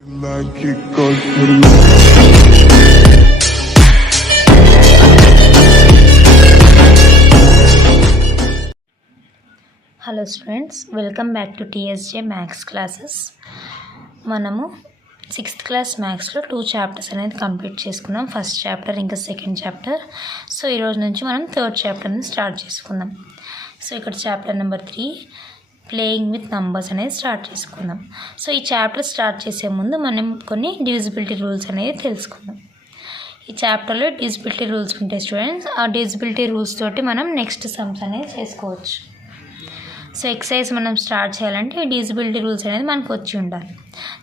Hello students, welcome back to TSJ maths classes. మనము 6th class మ్యాథ్స్లో 2 chapters అనేది complete చేసుకున్నాం. ఫస్ట్ చాప్టర్ ఇంకా సెకండ్ చాప్టర్. సో ఈరోజు నుంచి మనం 3rd చాప్టర్ని స్టార్ట్ చేసుకుందాం. సో ఇక్కడ chapter number 3 playing with numbers అనేది స్టార్ట్ చేసుకుందాం. సో ఈ చాప్టర్ స్టార్ట్ చేసే ముందు మనం కొన్ని డివిజిబిలిటీ రూల్స్ అనేది తెలుసుకుందాం. ఈ చాప్టర్లో డివిజిబిలిటీ రూల్స్ ఉంటాయి స్టూడెంట్స్. ఆ డివిజిబిలిటీ రూల్స్ తోటి మనం నెక్స్ట్ సమ్స్ అనేది చేసుకోవచ్చు. సో ఎక్సర్సైజ్ మనం స్టార్ట్ చేయాలంటే ఈ డివిజిబిలిటీ రూల్స్ అనేది మనకు వచ్చి ఉండాలి.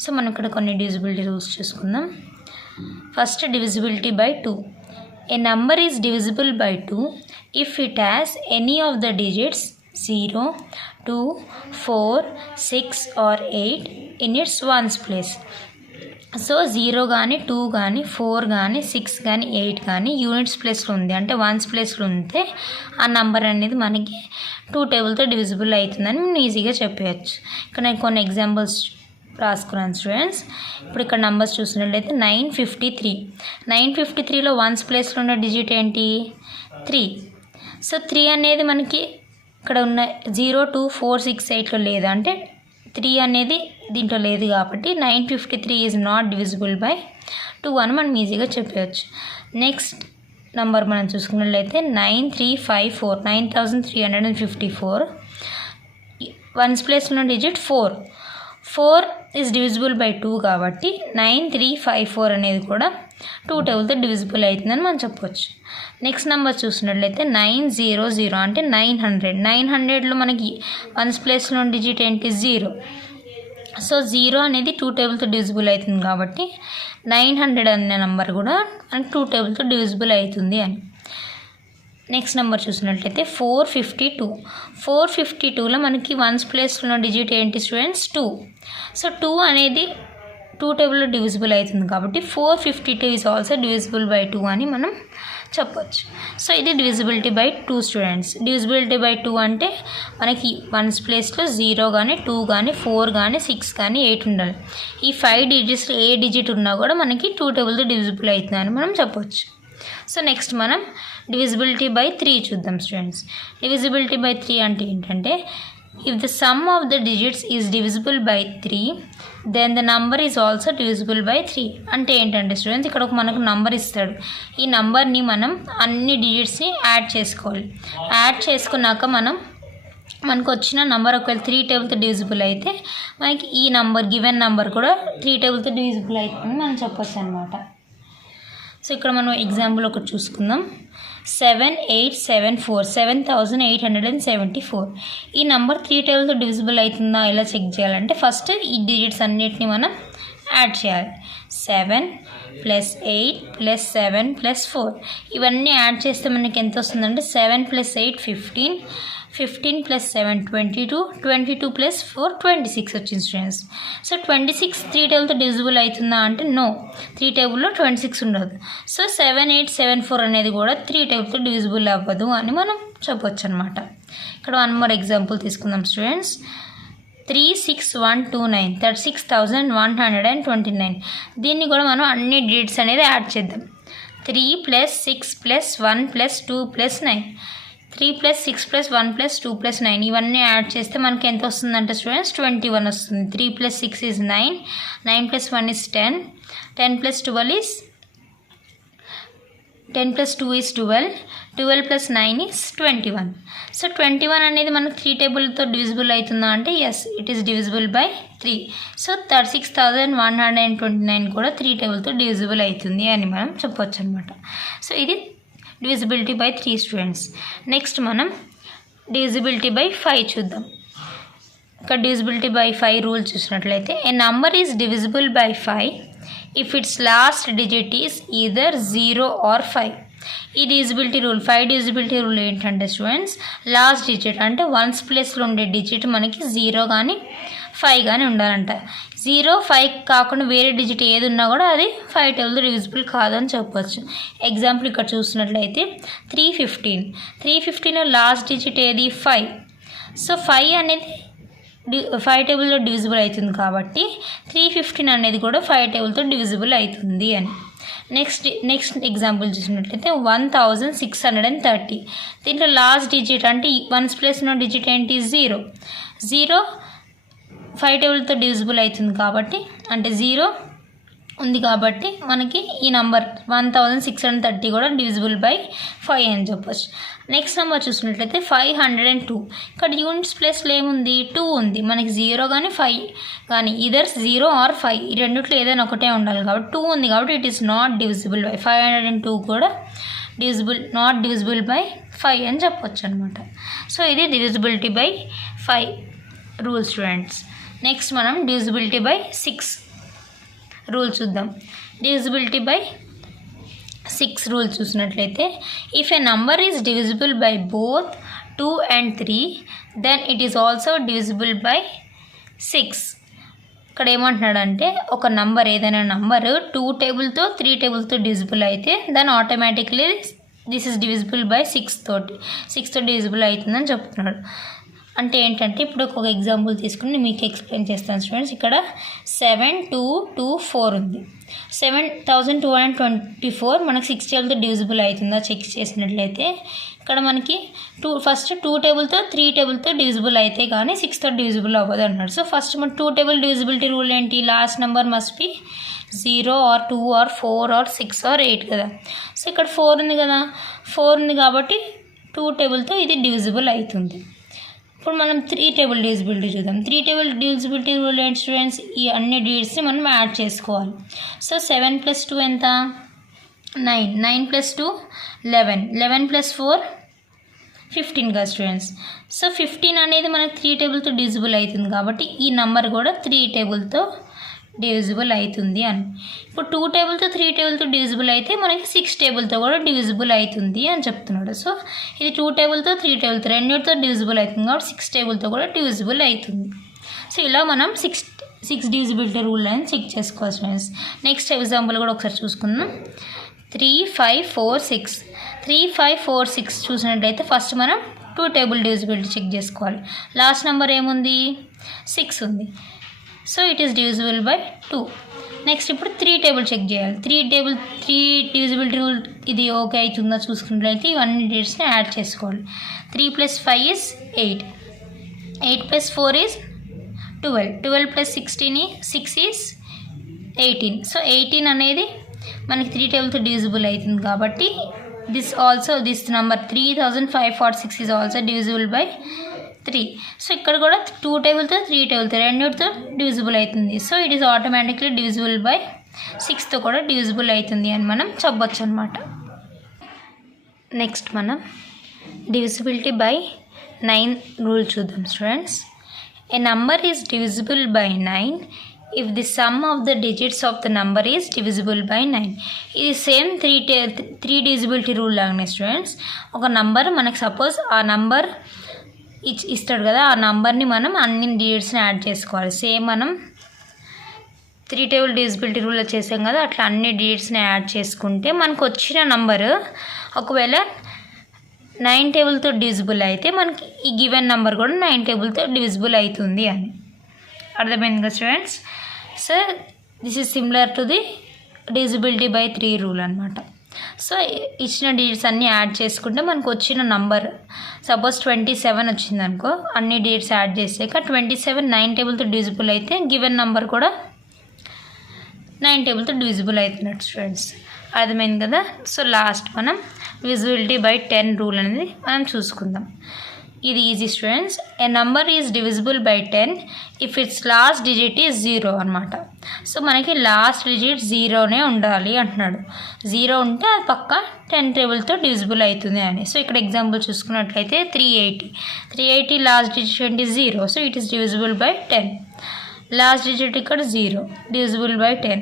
సో మనం ఇక్కడ కొన్ని డివిజిబిలిటీ రూల్స్ చూసుకుందాం. First, divisibility by 2. A number is divisible by 2 if it has any of the digits 0, 2, 4, 6 or 8 in it's ones place. So 0 కానీ 2 కానీ 4 కానీ 6 కానీ 8 కానీ యూనిట్స్ ప్లేస్లో ఉంది అంటే వన్స్ ప్లేస్లో ఉంటే ఆ నంబర్ అనేది మనకి 2 టేబుల్తో డివిజిబుల్ అవుతుందని మనం ఈజీగా చెప్పేయచ్చు. ఇక్కడ నేను కొన్ని ఎగ్జాంపుల్స్ రాసుకున్నాను స్టూడెంట్స్. ఇప్పుడు ఇక్కడ నంబర్స్ చూసినట్లయితే 953. 953లో వన్స్ ప్లేస్లో ఉన్న డిజిట్ ఏంటి? 3. సో 3 అనేది మనకి ఇక్కడ ఉన్న 0, 2, 4, 6, 8లో లేదు అంటే 3 అనేది దీంట్లో లేదు కాబట్టి 953 ఈజ్ నాట్ డివిజిబుల్ బై 2 అని మనం ఈజీగా చెప్పవచ్చు. నెక్స్ట్ నంబర్ మనం చూసుకున్నట్లయితే 9354. 9354 వన్స్ ప్లేస్లో డిజిట్ 4. 4 ఈజ్ డివిజిబుల్ బై 2 కాబట్టి 9354 అనేది కూడా 2 టేబుల్తో డివిజిబుల్ అవుతుందని మనం చెప్పవచ్చు. నెక్స్ట్ నెంబర్ చూసినట్లయితే 900 అంటే 900. 900లో మనకి వన్స్ ప్లేస్లో డిజిట్ ఏంటి? 0. సో 0 అనేది 2 టేబుల్తో డివిజిబుల్ అవుతుంది కాబట్టి 900 అనే నెంబర్ కూడా మనకి 2 టేబుల్తో డివిజిబుల్ అవుతుంది అని. నెక్స్ట్ నెంబర్ చూసినట్లయితే 452. 452లో మనకి వన్స్ ప్లేస్లో డిజిట్ ఏంటి స్టూడెంట్స్? 2. సో 2 అనేది 2 టేబుల్లో డివిజిబుల్ అవుతుంది కాబట్టి 452 ఈజ్ ఆల్సో డివిజిబుల్ బై 2 అని మనం చెప్పవచ్చు. సో ఇది divisibility by 2 students. Divisibility by 2 అంటే మనకి వన్స్ ప్లేస్లో 0 కానీ 2 కానీ 4 కానీ 6 కానీ 8 ఉండాలి. ఈ 5 డిజిట్స్లో ఏ డిజిట్ ఉన్నా కూడా మనకి 2 టేబుల్తో డివిజిబుల్ అవుతుందని మనం చెప్పవచ్చు. సో నెక్స్ట్ మనం డివిజిబిలిటీ బై 3 చూద్దాం స్టూడెంట్స్. డివిజిబిలిటీ బై 3 అంటే ఏంటంటే if the sum of the digits is divisible by 3 then the number is also divisible by 3. అంటే ఏంటంటే స్టూడెంట్స్ ఇక్కడ మనకు నంబర్ ఇస్తాడు. ఈ నంబర్ని మనం అన్ని డిజిట్స్ని యాడ్ చేసుకోవాలి. యాడ్ చేసుకున్నాక మనకు వచ్చిన నంబర్ ఒకవేళ 3 టేబుల్తో డివిజిబుల్ అయితే మనకి ఈ నంబర్ గివెన్ నంబర్ కూడా 3 టేబుల్తో డివిజిబుల్ అవుతుందని మనం చెప్పొచ్చు అనమాట. సో ఇక్కడ మనం ఎగ్జాంపుల్ ఒకటి చూసుకుందాం. 7874. 7874. ఈ నెంబర్ 3 టేబుల్తో డివిజిబుల్ అవుతుందా ఎలా చెక్ చేయాలంటే ఫస్ట్ ఈ డిజిట్స్ అన్నిటిని మనం యాడ్ చేయాలి. 7 + 8 + 7 + 4 ఇవన్నీ యాడ్ చేస్తే మనకి ఎంత వస్తుందంటే 7 + 8 15. 15 + 7 22. 22 + 4 26 వచ్చింది స్టూడెంట్స్. సో 26 3 టేబుల్తో డివిజిబుల్ అవుతుందా అంటే నో, 3 టేబుల్లో 26 ఉండదు. సో 7874 అనేది కూడా 3 టేబుల్తో డివిజిబుల్ అవ్వదు అని మనం చెప్పొచ్చు అనమాట. ఇక్కడ 1 మోర్ ఎగ్జాంపుల్ తీసుకుందాం స్టూడెంట్స్. 36129. 36,129. దీన్ని కూడా మనం అన్ని డిజిట్స్ అనేది యాడ్ చేద్దాం. 3 + 6 + 1 + 2 + 9. 3 + 6 + 1 + 2 + 9 ఇవన్నీ యాడ్ చేస్తే మనకి ఎంత వస్తుందంటే స్టూడెంట్స్ 21 వస్తుంది. 3 + 6 is 9. 9 + 1 is 10. 10 + 12 is 10 + 2 is 12. 12 + 9 is 21. So 21 అనేది మనకు 3 టేబుల్తో డివిజిబుల్ అవుతుందా అంటే yes, it is divisible by 3. So 36,129 కూడా 3 టేబుల్తో డివిజిబుల్ అవుతుంది అని మనం చెప్పవచ్చు అనమాట. సో ఇది డివిజిబిలిటీ బై 3 స్టూడెంట్స్. నెక్స్ట్ మనం డివిజిబిలిటీ బై 5 చూద్దాం. ఇక్కడ డివిజిబిలిటీ బై 5 రూల్ చూసినట్లయితే a number is divisible by 5 if its last digit is either 0 or 5. ఈ డివిజిబిలిటీ రూల్ 5 డివిజిబిలిటీ రూల్ ఏంటంటే స్టూడెంట్స్ లాస్ట్ డిజిట్ అంటే వన్స్ ప్లేస్లో ఉండే డిజిట్ మనకి 0 కానీ 5 కానీ ఉండాలంట. 0, 5 కాకుండా వేరే డిజిట్ ఏది ఉన్నా కూడా అది 5 టేబుల్తో డివిజిబుల్ కాదని చెప్పవచ్చు. ఎగ్జాంపుల్ ఇక్కడ చూసినట్లయితే 315. 315లో లాస్ట్ డిజిట్ ఏది 5. సో 5 అనేది 5 టేబుల్లో డివిజిబుల్ అవుతుంది కాబట్టి 315 అనేది కూడా 5 టేబుల్తో డివిజిబుల్ అవుతుంది అని. నెక్స్ట్ ఎగ్జాంపుల్ చూసినట్లయితే 1630. దీంట్లో లాస్ట్ డిజిట్ అంటే 1's ప్లేస్ ఉన్న డిజిట్ ఏంటి 0. 5 టేబుల్తో డివిజిబుల్ అవుతుంది కాబట్టి అంటే 0 ఉంది కాబట్టి మనకి ఈ నంబర్ 1630 కూడా డివిజిబుల్ బై 5 అని చెప్పొచ్చు. నెక్స్ట్ నెంబర్ చూసినట్లయితే 502. ఇక్కడ యూనిట్స్ ప్లేస్లో ఏముంది 2 ఉంది. మనకి 0 కానీ 5 కానీ ఇదర్ 0 ఆర్ 5 ఈ రెండిట్లో ఏదైనా ఒకటే ఉండాలి కాబట్టి 2 ఉంది కాబట్టి it is not divisible by 502 కూడా నాట్ డివిజిబుల్ బై 5 అని చెప్పొచ్చు అనమాట. సో ఇది divisibility by 5 rule students. Next మనం డివిజిబిలిటీ బై 6 రూల్ చూద్దాం. డివిజిబిలిటీ బై 6 రూల్ చూసినట్లయితే if a number is divisible by both 2 and 3 then it is also divisible by 6. ఇక్కడ ఏమంటున్నాడంటే ఒక నంబర్ ఏదైనా నంబర్ 2 టేబుల్తో 3 టేబుల్తో డివిజిబుల్ అయితే దాన్ని automatically this is divisible by 6తో డివిజిబుల్ అవుతుందని చెప్తున్నాడు. అంటే ఏంటంటే ఇప్పుడు ఒక ఎగ్జాంపుల్ తీసుకుని మీకు ఎక్స్ప్లెయిన్ చేస్తాను స్టూడెంట్స్. ఇక్కడ 7224 ఉంది. 7224 మనకి 6 టేబుల్తో డివిజిబుల్ అవుతుందా చెక్ చేసినట్లయితే ఇక్కడ మనకి ఫస్ట్ 2 టేబుల్తో 3 టేబుల్తో డివిజిబుల్ అయితే కానీ 6తో డివిజిబుల్ అవ్వదు అన్నాడు. సో ఫస్ట్ మన 2 టేబుల్ డివిజిబిలిటీ రూల్ ఏంటి, last number must be 0 or 2 or 4 or 6 or 8 కదా. సో ఇక్కడ 4 ఉంది కదా, 4 ఉంది కాబట్టి 2 టేబుల్తో ఇది డివిజిబుల్ అవుతుంది. ఇప్పుడు మనం 3 టేబుల్ డివిజిబిలిటీ చూద్దాం. 3 టేబుల్ డివిజిబిలిటీ రూల్ ఏంటి స్టూడెంట్స్, ఈ అన్ని డిజిట్స్ని మనం యాడ్ చేసుకోవాలి. సో 7 + 2 ఎంత 9, 9 + 2 11, 11 + 4 15 కదా స్టూడెంట్స్. సో 15 అనేది మనకి 3 టేబుల్తో డివిజిబుల్ అవుతుంది కాబట్టి ఈ నెంబర్ కూడా 3 టేబుల్తో డివిజిబుల్ అవుతుంది అని. ఇప్పుడు 2 టేబుల్తో 3 టేబుల్తో డివిజిబుల్ అయితే మనకి 6 టేబుల్తో కూడా డివిజిబుల్ అవుతుంది అని చెప్తున్నాడు. సో ఇది 2 టేబుల్తో 3 టేబుల్తో రెండింటితో డివిజిబుల్ అవుతుంది కాబట్టి 6 టేబుల్తో కూడా డివిజిబుల్ అవుతుంది. సో ఇలా మనం 6 డివిజిబిలిటీ రూల్ అని చెక్ చేసుకోవచ్చు ఫ్రెండ్స్. నెక్స్ట్ ఎగ్జాంపుల్ కూడా ఒకసారి చూసుకుందాం. 3, 5, 4, 6. 3, 5, 4, 6 చూసినట్లయితే ఫస్ట్ మనం 2 టేబుల్ డివిజిబిలిటీ చెక్ చేసుకోవాలి. లాస్ట్ నెంబర్ ఏముంది 6 ఉంది. So it is divisible by 2. Next ఇప్పుడు 3 టేబుల్ చెక్ చేయాలి. 3 డివిజిబిలిటీ రూల్ ఇది ఓకే అవుతుందో చూసుకున్నట్లయితే ఇవన్నీ డిజిట్స్ని యాడ్ చేసుకోవాలి. 3 + 5 is 8, 8 + 4 is 12, 12 + 16 6 is 18. సో 18 అనేది మనకి 3 టేబుల్తో డివిజిబుల్ అవుతుంది కాబట్టి this number 3546 is also divisible by 3. So ఇక్కడ కూడా 2 టేబుల్తో 3 టేబుల్తో రెండింటితో డివిజిబుల్ అవుతుంది. So it is automatically divisible by 6తో కూడా డివిజిబుల్ అవుతుంది అని మనం చెప్పొచ్చు అనమాట. నెక్స్ట్ మనం డివిజిబిలిటీ బై 9 రూల్ చూద్దాం students. A number is divisible by 9 if the sum of the digits of the number is divisible by 9. ఇది సేమ్ 3 డివిజిబిలిటీ రూల్ లాగానే స్టూడెంట్స్. ఒక నంబర్ మనకు సపోజ్ ఆ నంబర్ ఇస్తాడు కదా, ఆ నంబర్ని మనం అన్ని డిజిట్స్ని యాడ్ చేసుకోవాలి. సేమ్ మనం 3 టేబుల్ డివిజిబిలిటీ రూల్లో చేసాం కదా, అట్లా అన్ని డిజిట్స్ని యాడ్ చేసుకుంటే మనకు వచ్చిన నంబరు ఒకవేళ 9 టేబుల్తో డివిజిబుల్ అయితే మనకి ఈ గివెన్ నెంబర్ కూడా 9 టేబుల్తో డివిజిబుల్ అవుతుంది అని. అర్థమైంది కదా students. So this is similar to the divisibility by 3 rule అనమాట. సో ఇచ్చిన డిజిట్స్ అన్నీ యాడ్ చేసుకుంటే మనకు వచ్చిన నంబర్ సపోజ్ 27 వచ్చింది అనుకో, అన్ని డిజిట్స్ యాడ్ చేసాక 27 9 టేబుల్తో డివిజిబుల్ అయితే గివెన్ నెంబర్ కూడా 9 టేబుల్తో డివిజిబుల్ అవుతున్నట్టు స్టూడెంట్స్. అర్థమైంది కదా. సో లాస్ట్ మనం డివిజిబిలిటీ బై 10 రూల్ అనేది మనం చూసుకుందాం. ఇది easy students. A number is divisible by 10 if its last digit is 0 అనమాట. సో మనకి లాస్ట్ డిజిట్ 0నే ఉండాలి అంటున్నాడు. 0 ఉంటే అది పక్క 10 టేబుల్తో డివిజిబుల్ అవుతుంది అని. సో ఇక్కడ ఎగ్జాంపుల్ చూసుకున్నట్లయితే 380 లాస్ట్ డిజిట్ ఏంటి 0. So it is divisible by 10. Last digit ఇక్కడ 0 డివిజిబుల్ బై 10.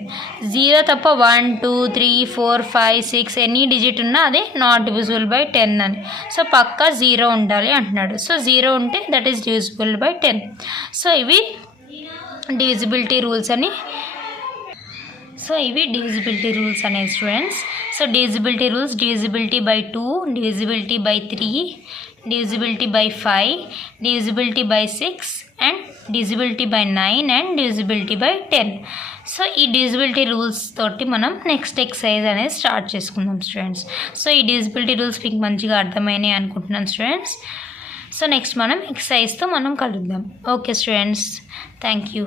0 తప్ప 1 2 3 4 5 6 ఎనీ డిజిట్ ఉన్నా అదే నాట్ డివిజిబుల్ బై 10 అని. సో పక్కా 0 ఉండాలి అంటున్నాడు. సో 0 ఉంటే that is divisible by 10. So ఇవి డివిజిబిలిటీ రూల్స్ అనేవి students. So divisibility rules divisibility by 2, divisibility by 3, divisibility by 5, divisibility by 6 and divisibility by 9 and divisibility by 10. So ఈ divisibility rules తోటి మనం next exercise అనేది start చేసుకుందాం students. So ఈ divisibility rules మీకు మంచిగా అర్థమైనాయి అనుకుంటున్నాను స్టూడెంట్స్. సో నెక్స్ట్ మనం ఎక్సర్సైజ్తో మనం కలుద్దాం. Okay students, thank you.